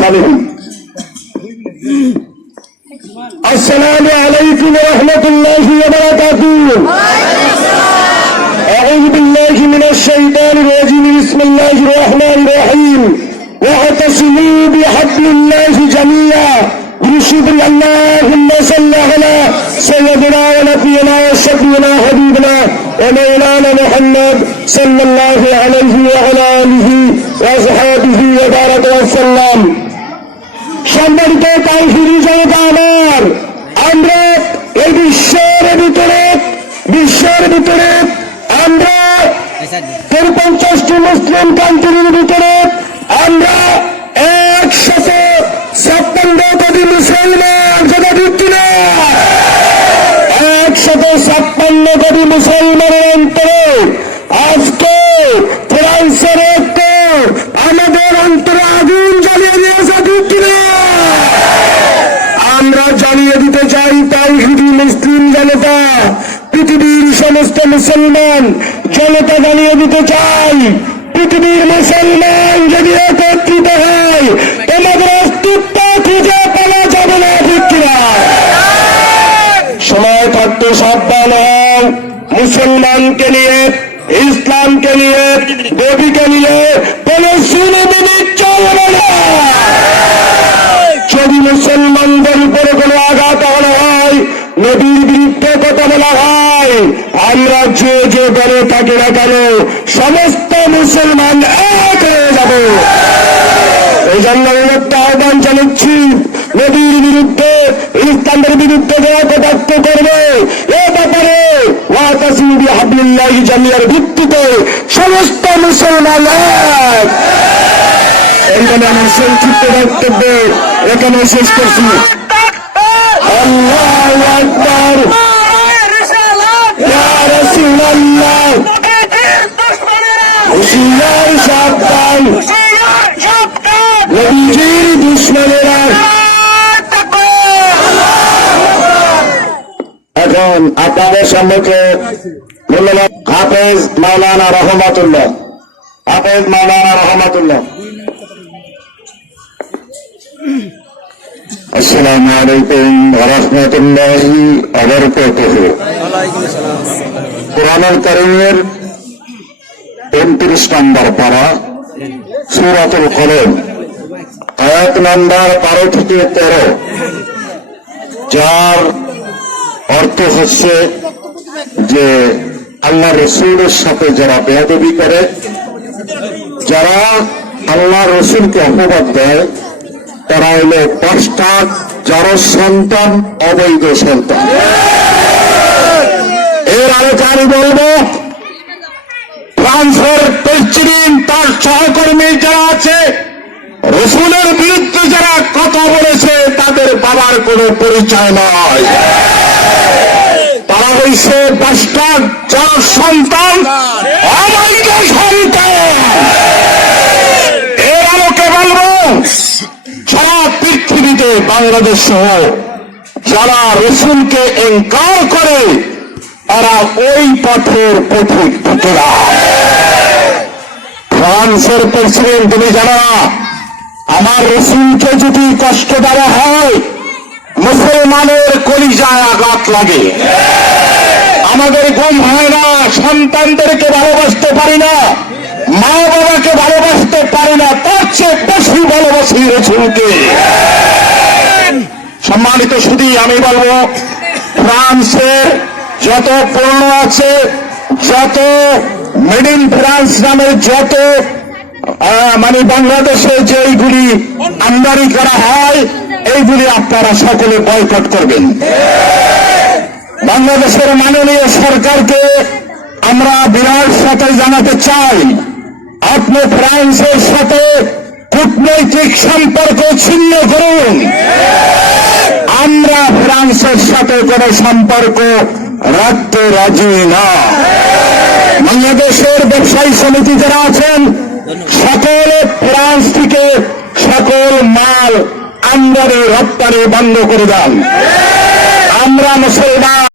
সালিহিন। আসসালামু আলাইকুম ওয়া রাহমাতুল্লাহি ওয়া বারাকাতুহু। আউযু বিল্লাহি মিনাশ শাইতানির রাজিম। বিসমিল্লাহির রহমানির রহিম। ওয়াতাসিমু বিহাবলিল্লাহি জামিআ। اللهم صل على سيدنا ونبينا وشفيعنا حبيبنا ومولانا محمد صلى الله عليه وعلى آله وأصحابه وبارك وسلم। সম্মানিত তাওহীদি জনতা আমার, আমরা এই বিশ্বের ভিতরে আমরা 53টি মুসলিম কান্ট্রির ভিতরে আমরা 156 কোটি মুসলমান, যেটা ঠিক কিনা? 156 কোটি মুসলমানের অন্তরে আজকে ফ্রান্সের একটা আমাদের অন্তরে আগুন জ্বালিয়ে দিয়েছে, ঠিক কিনা? আমরা জানিয়ে দিতে চাই তাওহীদি মুসলিম জনতা, পৃথিবীর সমস্ত মুসলমান জনতা জানিয়ে দিতে চাই, পৃথিবীর মুসলমান যদি একত্রিত হয় তোমাদের অস্তিত্ব খুঁজে পাওয়া যাবে না, ঠিক কিনা? সময় থাকতে সাবধান হও। মুসলমানকে নিয়ে, ইসলামকে নিয়ে, দেবীকে নিয়ে কোন সুনিবিড় চলবে না। যদি মুসলমানদের উপরে কোনো আঘাত আনা হয়, নবীর বিরুদ্ধে কথা বলা হয়, আমরা যে দলে থাকি না কেন সমস্ত মুসলমান এক হয়ে যাব। এই জন্য একটা আহ্বান জানাচ্ছি, নবীর বিরুদ্ধে, ইসলামের বিরুদ্ধে যারা কটাক্ষ করবে এ ব্যাপারে ওয়াতাসিমু বিহাবলিল্লাহি জামিআর ভিত্তিতে সমস্ত মুসলমান এক। এইখানে আমার সংক্ষিপ্ত বক্তব্য এখানে শেষ করছি। আল্লাহু আকবার। ইয়া রাসূলুল্লাহ, হুঁশিয়ার সাবধান, নবীজির দুশমনেরা। এখন আপনাদের সম্মুখে মূল্যবান হাফেজ মাওলানা রহমাতুল্লাহ, হাফেজ মাওলানা রহমাতুল্লাহ। আসসালামু আলাইকুম ওয়া রাহমাতুল্লাহি ওয়া বারাকাতুহু। কুরআনুল কারীমের 29 নম্বর পারা, সূরাতুল কলম, আয়াত নম্বর 12 থেকে 13, যার অর্থ হচ্ছে যে আল্লাহ রসুলের সাথে যারা বেয়াদবি করে, যারা আল্লাহ রসুলকে অপবাদ দেয়, তারা হলো বাস্টার্ড, যারা সন্তান অবৈধ সন্তান। এর আলোকে আমি বলবো, ফ্রান্সের প্রেসিডেন্ট তার সহকর্মী যারা আছে, রসুলের বিরুদ্ধে যারা কথা বলেছে, তাদের বাবার কোনো পরিচয় নয়। তারা হয়েছে বাস্টার্ড, যার সন্তান অবৈধ সন্তান। এর আলোকে বলবো, সারা পৃথিবীতে বাংলাদেশ সহ যারা রসুলকে ইনকার করে, তারা ওই পথের পথিকরা। ফ্রান্সের প্রেসিডেন্ট, তুমি জানো না, আমার রসুলকে যদি কষ্ট দেওয়া হয় মুসলমানের কলিজায় আঘাত লাগে। আমাদের ঘুম হয় না, সন্তানদেরকে ভালোবাসতে পারি না, মা বাবাকে ভালোবাসতে পারি না, তার চেয়ে বেশি ভালোবাসি রসুলকে। সম্মানিত শুধু আমি বলবো, ফ্রান্সের যত পণ্য আছে, যত মেড ইন ফ্রান্স নামের যত মানে বাংলাদেশে যেইগুলি আমদানি করা হয়, এইগুলি আপনারা সকলে বয়কট করবেন। বাংলাদেশের মাননীয় সরকারকে আমরা বিরাট সাথে জানাতে চাই, আপনি ফ্রান্সের সাথে কূটনৈতিক সম্পর্ক ছিন্ন করুন। আমরা ফ্রান্সের সাথে কোনো সম্পর্ক রাখতে রাজি না। বাংলাদেশের ব্যবসায়ী সমিতি যারা আছেন, সকলে ফ্রান্স থেকে সকল মাল আমদানি রপ্তানি বন্ধ করে দেন। আমরা মুসলমান।